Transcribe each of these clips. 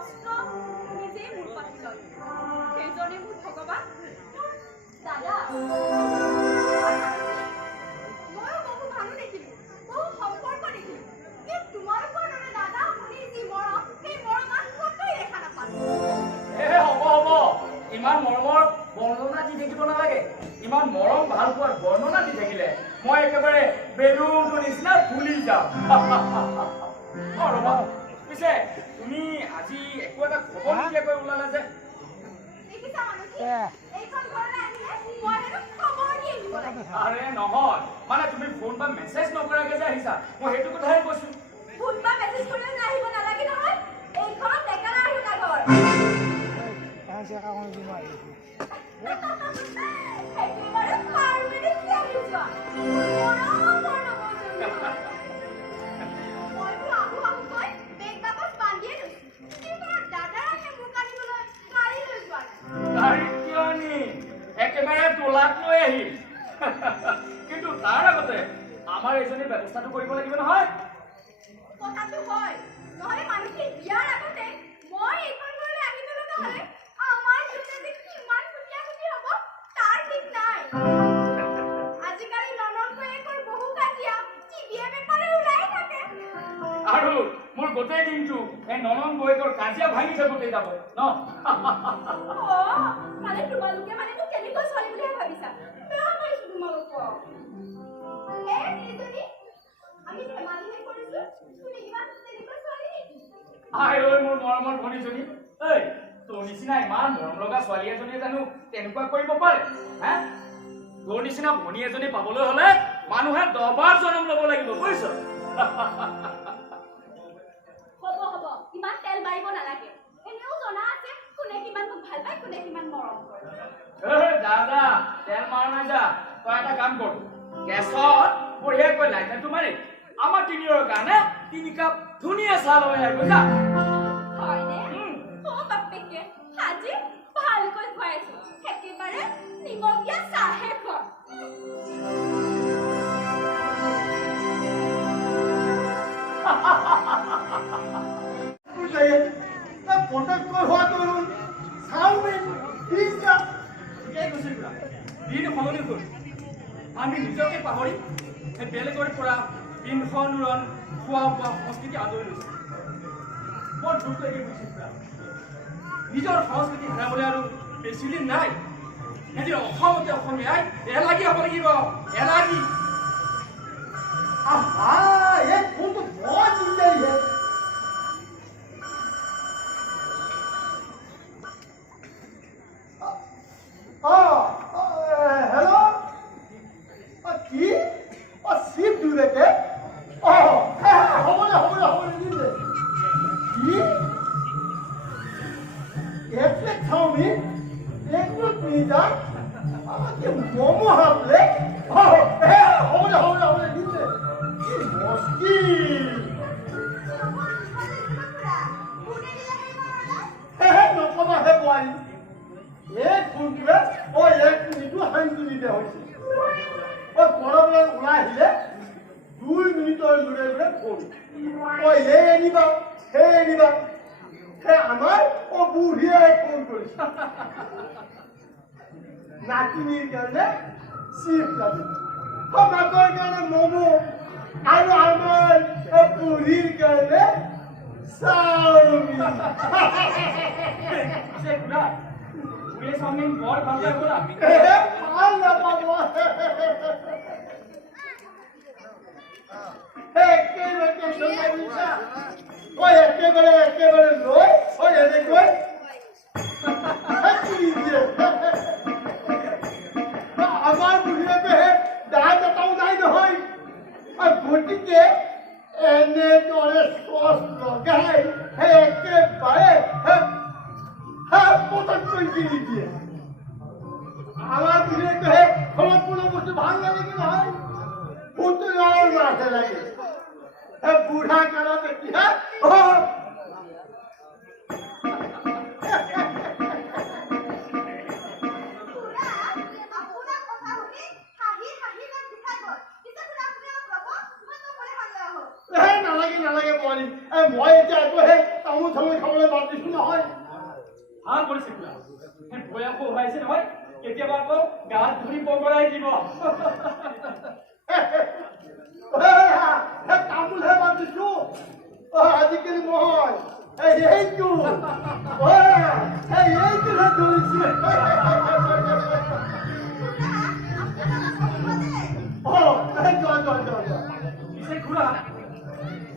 কষ্ট নিজেই মোৰ পাতি লয় সেইজনে মোৰ ভগৱান দাদা ময়ো বহু মানুহ দেখিলোঁ বহু সম্পৰ্ক দেখিলোঁ কিন্তু তোমালোকৰ দৰে দাদা শুনি যি মৰম সেই মৰম আন ক'তোই দেখা নাপালোঁ হ'ব ইমান মৰমৰ বৰ্ণনা দি থাকিব নালাগে ইমান মৰম ভাল পোৱাৰ বৰ্ণনা দি থাকিলে মই একেবাৰে বেডৰুমটোৰ নিচিনা ভুলি যাম ৰ'বা পিছে তুমি আজি একো এটা খবৰ নিদিয়াকৈ ওলালা যে আৰে নহয় মানে তুমি ফোন বা মেছেজ নকৰাকে যে আহিছা মই সেইটো কথাই কৈছো ফোন বা মেছেজ কৰিলে আহিব নালাগে নহয় এইখন ডেকালা আহিব ঘৰ একেবাৰে পাৰমানেণ্ট কি আহিছোৱা একেবাৰে তোলাত লৈ আহিল কিন্তু তাৰ আগতে আমাৰ এজনী ব্যৱস্থাটো কৰিব লাগিব নহয় কথাটো হয় নহলে মানুহে বিয়াৰ আগতে মই এইখন ঘৰলৈ আহিব লগা হলে আমাৰ জোনে কিমান খুটিয়া হ'ব তাৰ ঠিক নাই আজিকালি ননদ বয়েকৰ বহু কাজিয়া টিভিয়ে পেপাৰে ওলাই থাকে আৰু মোৰ গোটেই দিনটো এই ননদ বয়েকৰ কাজিয়া ভাঙি থাকোঁতেই যাব ন মানে তোমালোকে মানে তো কেনেকৈ ছোৱালী বুলিহে ভাবিছা বেয়া পাইছো তোমালোকক আমি ধেমালিহে কৰিছো তুমি ইমান তেনেকৈ ছোৱালী নেকি আই ঐ মোৰ মৰমৰ ভনীজনী ঐ তোৰ নিচিনা ইমান মৰম লগা ছোৱালী এজনীয়ে জানো তেনেকুৱা কৰিব পাৰে হা তোৰ নিচিনা ভনী এজনী পাবলৈ হলে মানুহে 10 বাৰ জন্ম ল'ব লাগিব বুজিছ হ'ব ইমান তেল মাৰিব নালাগে এনেও জনা আছে কোনে কিমান মোক ভাল পায় কোনে কিমান মৰম কৰে যা তেল মাৰা নাই যা তই এটা কাম কৰ গেছত বঢ়িয়াকৈ লাইটাৰটো মাৰি আমাৰ তিনিওৰ কাৰণে 3 কাপ ধুনীয়া চাহ লৈ আহিব যা হয়নে বাপেকে আজি ভালকৈ খুৱাইছো একেবাৰে নিমখীয়া চাহে খোৱা দিন সলনি হ'ল আমি নিজকে পাহৰি বেলেগৰ পৰা পিন্ধন উৰণ খোৱা বোৱা সংস্কৃতি আদৰি লৈছোঁ বৰ দুখ লাগি গৈছে নিজৰ সংস্কৃতি হেৰাবলৈ আৰু বেছিদিন নাই সিহঁতি অসমতে অসমীয়াই এলাগী হ'ব লাগিব এলাগী নাতিনিৰ কাৰণে চিপ লাগে মাকৰ কাৰণে মমো আৰু আমাৰ পুৰীৰ কাৰণে চাওমিন বৰ ভাল লাগে ভাল নাপাব একেবাৰে লৈ এনেকৈ আমাৰ বুঢ়ীয়েকেহে দাঁত এটাও নাই নহয় গতিকে এনেদৰে চচ লগাই একেবাৰে পতকৈ কিনি দিয়ে আমাৰ বুঢ়ীয়েকেহে ঘৰত কোনো বস্তু ভাল নালাগে নহয় পুতলাৰ মাছে লাগে বুঢ়া কালত এতিয়া মই এতিয়া আকৌ সেই তামোল চামোল খাবলৈ বাদ দিছো নহয় ভাল কৰিছে খুৰা সেই বয়সো হোৱাইছে নহয় কেতিয়াবা আকৌ গাত ধৰি পগৰাই দিব তামোলহে বাদ দিছো আজিকালি মই এইটোহে ধৰিছো পিছে খুৰা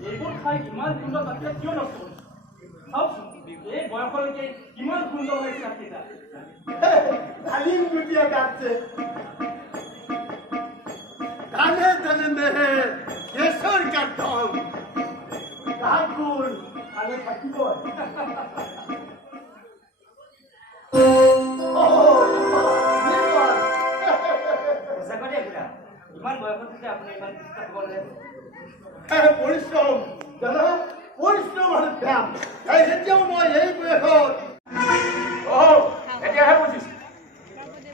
এইবোৰ খাই ইমান সুন্দৰ তাতকে কিয় নষ্ট কৰিছে চাওকচোন এই বয়সলৈকে কিমান সুন্দৰ হৈছে তাতকেইটা ডালিম গুটিয়া কাটছে দানে দানে মেহে কেশৰ কাটম কাকুল আনে থাকিব সঁচাকৈ দেই খুৰা ইমান বয়সতে আপুনি ইমান বিশ্বাস হ'ব লাগে পৰিশ্ৰম জানা পৰিশ্ৰম আৰু ব্যায়াম এতিয়াও মই এই বয়সত এতিয়াহে বুজিছো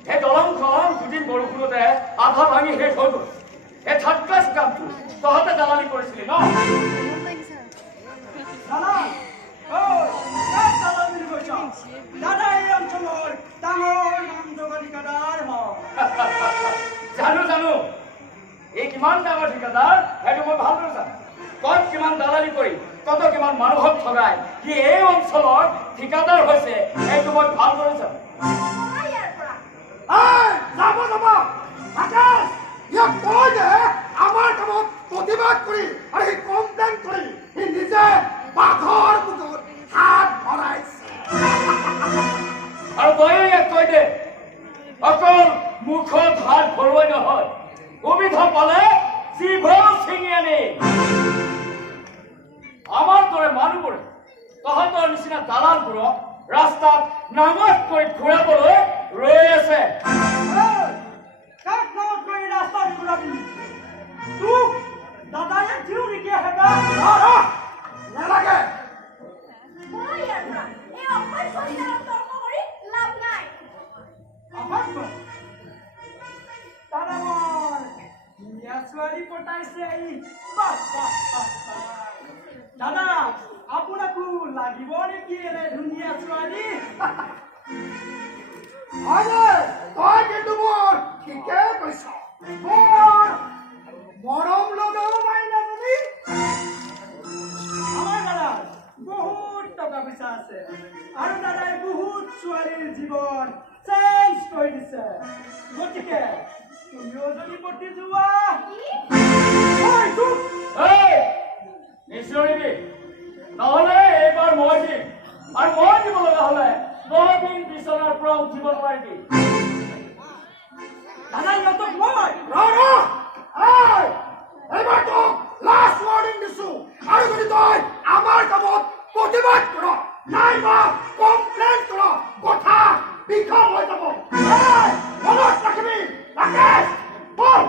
সেই দলংখন দুদিন বৰষুণতে আধা ভাঙি শেষ হৈ গ'ল এই থাৰ্ড ক্লাছ কামটো তহঁতে দালালি কৰিছিলি ন জানো জানো এই কিমান ডাঙৰ ঠিকাদাৰ সেইটো মই ভালদৰে জানো কত কিমান দালালি কৰি কত কিমান মানুহক ঠগাই কি এই অঞ্চলৰ ঠিকাদাৰ হৈছে সেইটো মই ভালদৰে জানো আমাৰ কামত প্ৰতিবাদ কৰি আৰু সেই কমপ্লেইন কৰি সি নিজে বাঘৰ গোটত হাত ভৰাইছে আৰু তই ইয়াক কৈ দে অকল মুখত হাত ভৰোৱাই নহয় সুবিধা পালে জিভৰ ছিঙি আনি আমাৰ দৰে মানুহবোৰে তহঁতৰ নিচিনা দালালবোৰক ৰাস্তাত নামত কৰি ঘূৰাবলৈ ৰৈ আছে নালাগে দাদা আপোনাকো লাগিব নেকি এনে ধুনীয়া ছোৱালী তই কিন্তু মোৰ ঠিকে কৈছ মোৰ মৰম লগাও পাই নাজানি আমাৰ দাদা বহুত টকা পইচা আছে আৰু দাদাই বহুত ছোৱালীৰ জীৱন চেঞ্জ কৰি দিছে গতিকে তুমিও যদি পতি যোৱা নিশ্চয়বি নহলে এইবাৰ মই দিম আৰু মই দিব লগা হলে 10 দিন বিচনাৰ পৰা উঠিব নোৱাৰিবি দাদা ইহঁতক মই এইবাৰ তোক লাষ্ট ৱাৰ্নিং দিছো আৰু যদি তই আমাৰ কামত প্ৰতিবাদ কৰ নাইবা কমপ্লেইন কৰ কথা বিষম হৈ যাব মনত ৰাখিবি ৰাকেশ বল